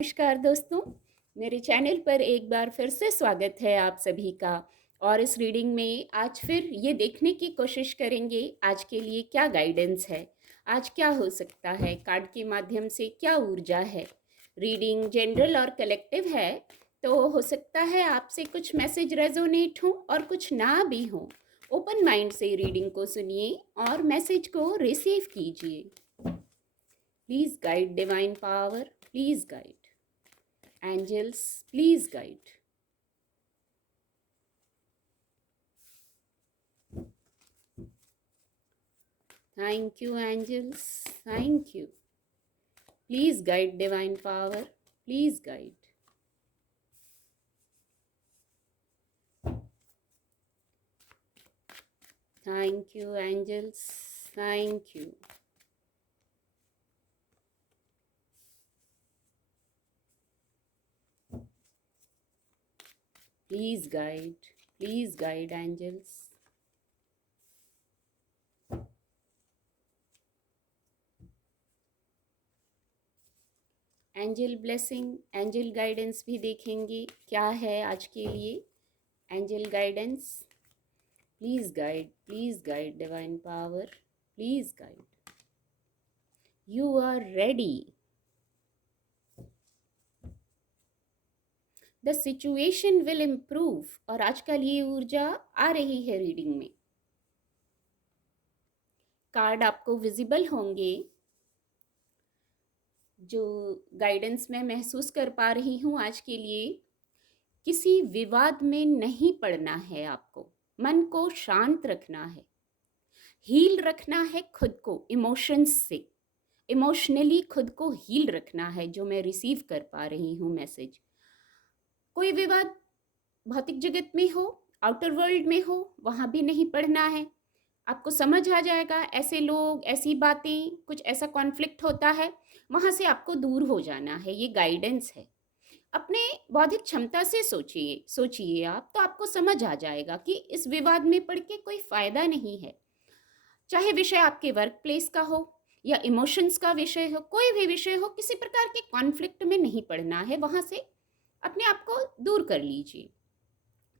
नमस्कार दोस्तों, मेरे चैनल पर एक बार फिर से स्वागत है आप सभी का। और इस रीडिंग में आज फिर ये देखने की कोशिश करेंगे आज के लिए क्या गाइडेंस है, आज क्या हो सकता है, कार्ड के माध्यम से क्या ऊर्जा है। रीडिंग जनरल और कलेक्टिव है, तो हो सकता है आपसे कुछ मैसेज रेजोनेट हो और कुछ ना भी हो। ओपन माइंड से रीडिंग को सुनिए और मैसेज को रिसीव कीजिए। Please guide divine power, please guide angels, please guide. Thank you, angels, thank you. Please guide divine power, please guide. Thank you, angels, thank you. Please guide angels. Angel blessing, angel guidance भी देखेंगे क्या है आज के लिए। Angel guidance, please guide divine power, please guide. You are ready. The situation will improve. और आजकल ये ऊर्जा आ रही है रीडिंग में। कार्ड आपको विजिबल होंगे। जो गाइडेंस मैं महसूस कर पा रही हूँ आज के लिए, किसी विवाद में नहीं पड़ना है आपको, मन को शांत रखना है, हील रखना है खुद को इमोशंस से, इमोशनली खुद को हील रखना है। जो मैं रिसीव कर पा रही हूँ मैसेज, कोई विवाद भौतिक जगत में हो, आउटर वर्ल्ड में हो, वहाँ भी नहीं पढ़ना है। आपको समझ आ जाएगा, ऐसे लोग, ऐसी बातें, कुछ ऐसा कॉन्फ्लिक्ट होता है, वहाँ से आपको दूर हो जाना है। ये गाइडेंस है। अपने बौद्धिक क्षमता से सोचिए आप, तो आपको समझ आ जाएगा कि इस विवाद में पड़ के कोई फायदा नहीं है। चाहे विषय आपके वर्क प्लेस का हो या इमोशंस का विषय हो, कोई भी विषय हो, किसी प्रकार के कॉन्फ्लिक्ट में नहीं पड़ना है। वहाँ से अपने आप को दूर कर लीजिए।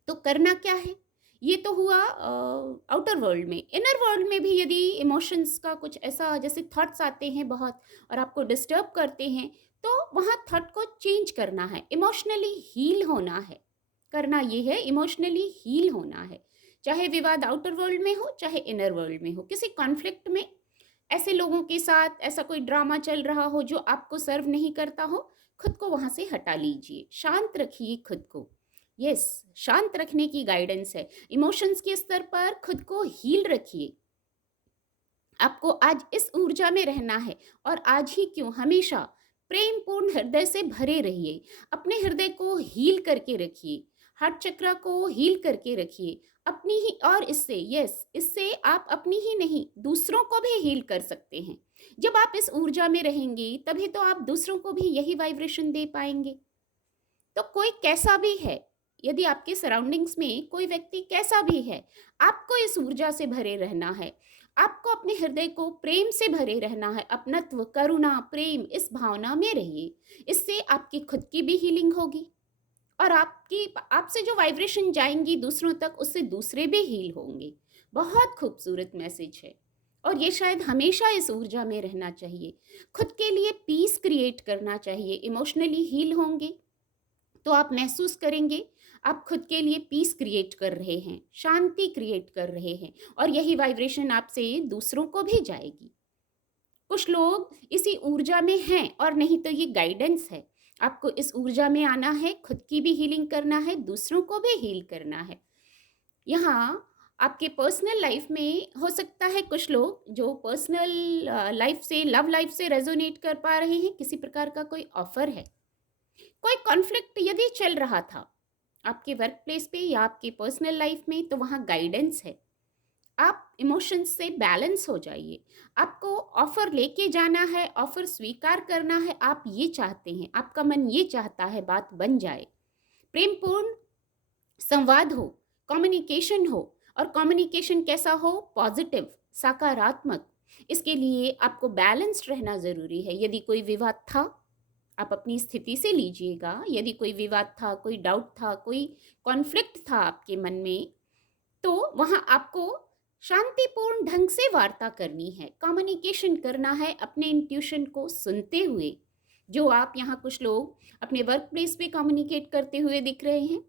तो करना क्या है, ये तो हुआ आउटर वर्ल्ड में। इनर वर्ल्ड में भी यदि इमोशंस का कुछ ऐसा, जैसे थॉट्स आते हैं बहुत और आपको डिस्टर्ब करते हैं, तो वहाँ थॉट को चेंज करना है, इमोशनली हील होना है। करना ये है, इमोशनली हील होना है। चाहे विवाद आउटर वर्ल्ड में हो, चाहे इनर वर्ल्ड में हो, किसी कॉन्फ्लिक्ट में, ऐसे लोगों के साथ ऐसा कोई ड्रामा चल रहा हो जो आपको सर्व नहीं करता हो, खुद को वहाँ से हटा लीजिए, शांत रखिए खुद को। यस, शांत रखने की गाइडेंस है। इमोशंस के स्तर पर खुद को हील रखिए। आपको आज इस ऊर्जा में रहना है, और आज ही क्यों, हमेशा प्रेम पूर्ण हृदय से भरे रहिए। अपने हृदय को हील करके रखिए, हार्ट चक्र को हील करके रखिए अपनी ही। और इससे आप अपनी ही नहीं, दूसरों को भी हील कर सकते हैं। जब आप इस ऊर्जा में रहेंगे, तभी तो आप दूसरों को भी यही वाइब्रेशन दे पाएंगे। तो कोई कैसा भी है, यदि आपके सराउंडिंग्स में कोई व्यक्ति कैसा भी है, आपको इस ऊर्जा से भरे रहना है। आपको अपने हृदय को प्रेम से भरे रहना है। अपनत्व, करुणा, प्रेम, इस भावना में रहिए। इससे आपकी खुद की भी हीलिंग होगी, और आपसे जो वाइब्रेशन जाएंगी दूसरों तक, उससे दूसरे भी हील होंगे। बहुत खूबसूरत मैसेज है, और ये शायद हमेशा इस ऊर्जा में रहना चाहिए। खुद के लिए पीस क्रिएट करना चाहिए। इमोशनली हील होंगे तो आप महसूस करेंगे आप खुद के लिए पीस क्रिएट कर रहे हैं, शांति क्रिएट कर रहे हैं, और यही वाइब्रेशन आपसे दूसरों को भी जाएगी। कुछ लोग इसी ऊर्जा में हैं, और नहीं तो ये गाइडेंस है। आपको इस ऊर्जा में आना है, खुद की भी हीलिंग करना है, दूसरों को भी हील करना है। यहाँ आपके पर्सनल लाइफ में हो सकता है कुछ लोग जो पर्सनल लाइफ से, लव लाइफ से रेजोनेट कर पा रहे हैं। किसी प्रकार का कोई ऑफर है, कोई कॉन्फ्लिक्ट यदि चल रहा था आपके वर्क प्लेस पे या आपके पर्सनल लाइफ में, तो वहाँ गाइडेंस है। आप इमोशंस से बैलेंस हो जाइए। आपको ऑफर लेके जाना है, ऑफर स्वीकार करना है। आप ये चाहते हैं, आपका मन ये चाहता है बात बन जाए, प्रेमपूर्ण संवाद हो, कम्युनिकेशन हो। और कम्युनिकेशन कैसा हो, पॉजिटिव, सकारात्मक। इसके लिए आपको बैलेंस्ड रहना ज़रूरी है। यदि कोई विवाद था, आप अपनी स्थिति से लीजिएगा। यदि कोई विवाद था, कोई डाउट था, कोई कॉन्फ्लिक्ट था आपके मन में, तो वहाँ आपको शांतिपूर्ण ढंग से वार्ता करनी है, कम्युनिकेशन करना है अपने इंट्यूशन को सुनते हुए। जो आप यहाँ कुछ लोग अपने वर्क प्लेस पे कम्युनिकेट करते हुए दिख रहे हैं,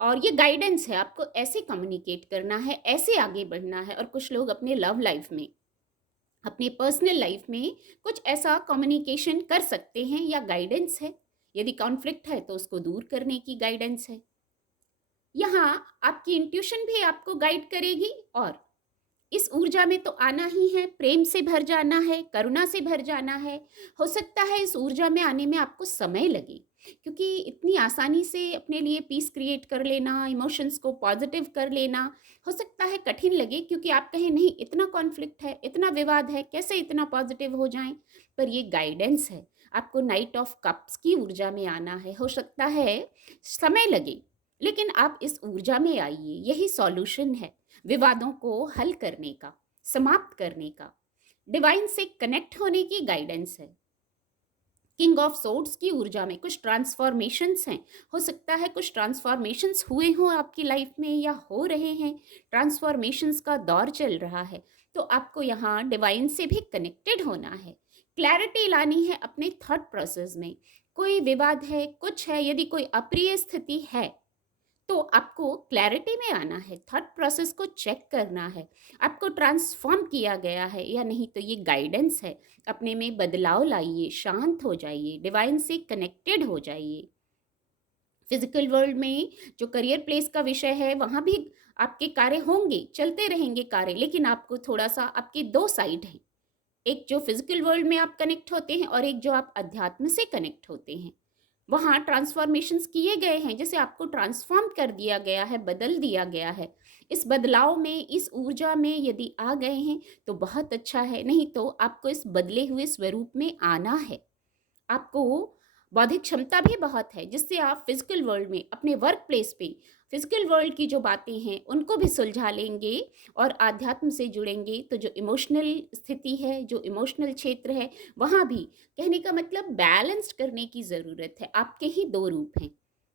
और ये गाइडेंस है, आपको ऐसे कम्युनिकेट करना है, ऐसे आगे बढ़ना है। और कुछ लोग अपने लव लाइफ में, अपने पर्सनल लाइफ में कुछ ऐसा कम्युनिकेशन कर सकते हैं, या गाइडेंस है। यदि कॉन्फ्लिक्ट है तो उसको दूर करने की गाइडेंस है। यहाँ आपकी इंट्यूशन भी आपको गाइड करेगी, और इस ऊर्जा में तो आना ही है, प्रेम से भर जाना है, करुणा से भर जाना है। हो सकता है इस ऊर्जा में आने में आपको समय लगे, क्योंकि इतनी आसानी से अपने लिए पीस क्रिएट कर लेना, इमोशंस को पॉजिटिव कर लेना, हो सकता है कठिन लगे, क्योंकि आप कहें नहीं, इतना कॉन्फ्लिक्ट है, इतना विवाद है, कैसे इतना पॉजिटिव हो जाएं। पर ये गाइडेंस है, आपको नाइट ऑफ कप्स की ऊर्जा में आना है। हो सकता है समय लगे, लेकिन आप इस ऊर्जा में आइए, यही सॉल्यूशन है विवादों को हल करने का, समाप्त करने का। डिवाइन से कनेक्ट होने की गाइडेंस है। किंग ऑफ सोर्ड्स की ऊर्जा में कुछ ट्रांसफॉर्मेशंस हैं। हो सकता है कुछ ट्रांसफॉर्मेशंस हुए हों आपकी लाइफ में, या हो रहे हैं, ट्रांसफॉर्मेशंस का दौर चल रहा है। तो आपको यहाँ डिवाइन से भी कनेक्टेड होना है, क्लैरिटी लानी है अपने थॉट प्रोसेस में। कोई विवाद है, कुछ है, यदि कोई अप्रिय स्थिति है, तो आपको क्लैरिटी में आना है, थॉट प्रोसेस को चेक करना है, आपको ट्रांसफॉर्म किया गया है या नहीं। तो ये गाइडेंस है, अपने में बदलाव लाइए, शांत हो जाइए, डिवाइन से कनेक्टेड हो जाइए। फिजिकल वर्ल्ड में जो करियर प्लेस का विषय है, वहाँ भी आपके कार्य होंगे, चलते रहेंगे कार्य, लेकिन आपको थोड़ा सा, आपके दो साइड हैं, एक जो फिजिकल वर्ल्ड में आप कनेक्ट होते हैं, और एक जो आप अध्यात्म से कनेक्ट होते हैं। वहाँ ट्रांसफॉर्मेशंस किए गए हैं, जैसे आपको ट्रांसफॉर्म कर दिया गया है, बदल दिया गया है। इस बदलाव में, इस ऊर्जा में यदि आ गए हैं तो बहुत अच्छा है, नहीं तो आपको इस बदले हुए स्वरूप में आना है। आपको बौद्धिक क्षमता भी बहुत है, जिससे आप फिजिकल वर्ल्ड में, अपने वर्क प्लेस पे फिजिकल वर्ल्ड की जो बातें हैं उनको भी सुलझा लेंगे, और आध्यात्म से जुड़ेंगे। तो जो इमोशनल स्थिति है, जो इमोशनल क्षेत्र है, वहाँ भी, कहने का मतलब बैलेंस्ड करने की ज़रूरत है। आपके ही दो रूप हैं,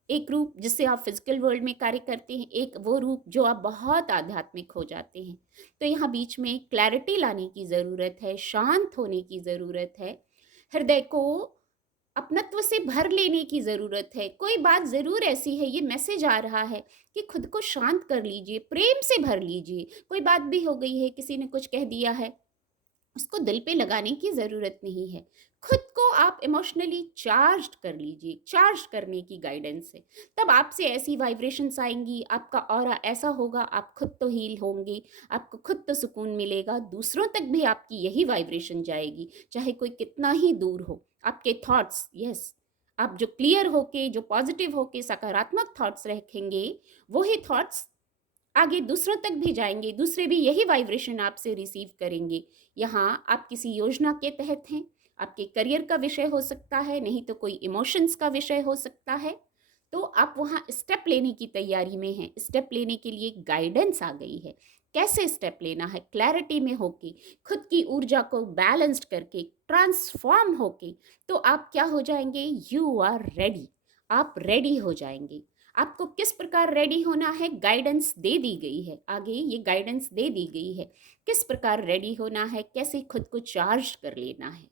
एक रूप जिससे आप फिजिकल वर्ल्ड में कार्य करते हैं, एक वो रूप जो आप बहुत आध्यात्मिक हो जाते हैं। तो यहाँ बीच में क्लैरिटी लाने की ज़रूरत है, शांत होने की ज़रूरत है, हृदय को अपनत्व से भर लेने की ज़रूरत है। कोई बात ज़रूर ऐसी है, ये मैसेज आ रहा है कि खुद को शांत कर लीजिए, प्रेम से भर लीजिए। कोई बात भी हो गई है, किसी ने कुछ कह दिया है, उसको दिल पे लगाने की ज़रूरत नहीं है। खुद को आप इमोशनली चार्ज्ड कर लीजिए, चार्ज करने की गाइडेंस है। तब आपसे ऐसी वाइब्रेशंस आएंगी, आपका ऑरा ऐसा होगा, आप खुद तो हील होंगे, आपको खुद तो सुकून मिलेगा, दूसरों तक भी आपकी यही वाइब्रेशन जाएगी, चाहे कोई कितना ही दूर हो। आपके थॉट्स, यस, आप जो क्लियर होके, जो पॉजिटिव होके सकारात्मक थॉट्स रखेंगे, वही थॉट्स आगे दूसरों तक भी जाएंगे, दूसरे भी यही वाइब्रेशन आपसे रिसीव करेंगे। यहाँ आप किसी योजना के तहत हैं, आपके करियर का विषय हो सकता है, नहीं तो कोई इमोशंस का विषय हो सकता है, तो आप वहाँ स्टेप लेने की तैयारी में हैं। स्टेप लेने के लिए गाइडेंस आ गई है, कैसे स्टेप लेना है, क्लैरिटी में होके, खुद की ऊर्जा को बैलेंस्ड करके, ट्रांसफॉर्म होके, तो आप क्या हो जाएंगे, यू आर रेडी, आप रेडी हो जाएंगे। आपको किस प्रकार रेडी होना है, गाइडेंस दे दी गई है, आगे ये गाइडेंस दे दी गई है, किस प्रकार रेडी होना है, कैसे खुद को चार्ज कर लेना है।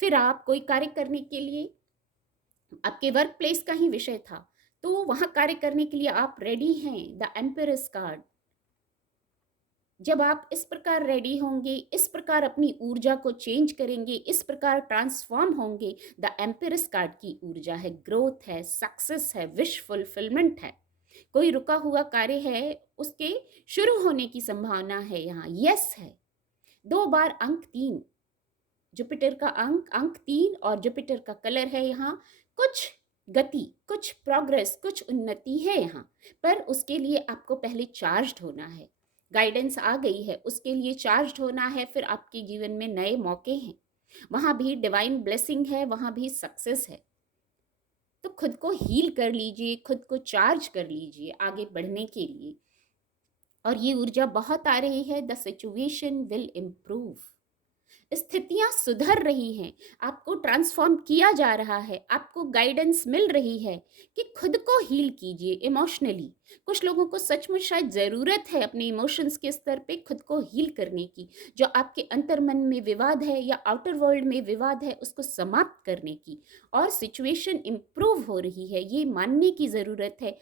फिर आप कोई कार्य करने के लिए, आपके वर्क प्लेस का ही विषय था, तो वहाँ कार्य करने के लिए आप रेडी हैं, द एम्परर्स कार्ड। जब आप इस प्रकार रेडी होंगे, इस प्रकार अपनी ऊर्जा को चेंज करेंगे, इस प्रकार ट्रांसफॉर्म होंगे, द एम्परस कार्ड की ऊर्जा है, ग्रोथ है, सक्सेस है, विश फुलफिलमेंट है। कोई रुका हुआ कार्य है, उसके शुरू होने की संभावना है, यहाँ यस है। 2 बार अंक 3, जुपिटर का अंक 3, और जुपिटर का कलर है यहाँ, कुछ गति, कुछ प्रोग्रेस, कुछ उन्नति है यहाँ। पर उसके लिए आपको पहले चार्ज्ड होना है, गाइडेंस आ गई है, उसके लिए चार्ज्ड होना है। फिर आपके जीवन में नए मौके हैं, वहाँ भी डिवाइन ब्लेसिंग है, वहाँ भी सक्सेस है। तो खुद को हील कर लीजिए, खुद को चार्ज कर लीजिए आगे बढ़ने के लिए। और ये ऊर्जा बहुत आ रही है, द सिचुएशन विल इम्प्रूव, स्थितियाँ सुधर रही हैं, आपको ट्रांसफ़ॉर्म किया जा रहा है, आपको गाइडेंस मिल रही है कि खुद को हील कीजिए इमोशनली। कुछ लोगों को सचमुच शायद ज़रूरत है अपने इमोशंस के स्तर पे खुद को हील करने की। जो आपके अंतर्मन में विवाद है या आउटर वर्ल्ड में विवाद है, उसको समाप्त करने की और सिचुएशन इम्प्रूव हो रही है, ये मानने की ज़रूरत है।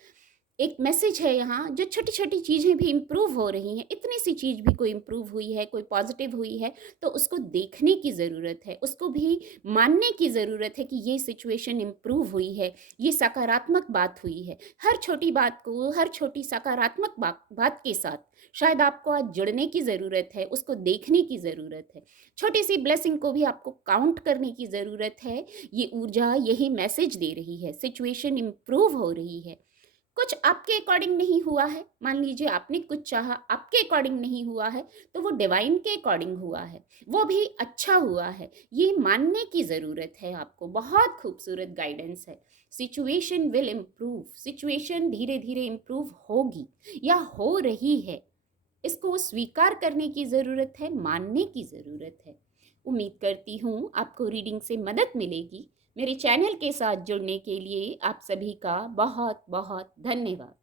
एक मैसेज है यहाँ, जो छोटी-छोटी चीज़ें भी इम्प्रूव हो रही हैं, इतनी सी चीज़ भी कोई इम्प्रूव हुई है, कोई पॉज़िटिव हुई है, तो उसको देखने की ज़रूरत है, उसको भी मानने की ज़रूरत है कि ये सिचुएशन इम्प्रूव हुई है, ये सकारात्मक बात हुई है। हर छोटी बात को, हर छोटी सकारात्मक बात के साथ शायद आपको आज जुड़ने की ज़रूरत है, उसको देखने की ज़रूरत है। छोटी-सी ब्लेसिंग को भी आपको काउंट करने की ज़रूरत है, ये ऊर्जा यही मैसेज दे रही है, सिचुएशन इम्प्रूव हो रही है। कुछ आपके अकॉर्डिंग नहीं हुआ है, मान लीजिए आपने कुछ चाहा, आपके अकॉर्डिंग नहीं हुआ है, तो वो डिवाइन के अकॉर्डिंग हुआ है, वो भी अच्छा हुआ है। ये मानने की ज़रूरत है आपको, बहुत खूबसूरत गाइडेंस है। सिचुएशन विल इम्प्रूव, सिचुएशन धीरे-धीरे इम्प्रूव होगी या हो रही है। इसको स्वीकार करने की ज़रूरत है, मानने की ज़रूरत है। उम्मीद करती हूँ आपको रीडिंग से मदद मिलेगी। मेरे चैनल के साथ जुड़ने के लिए आप सभी का बहुत बहुत धन्यवाद।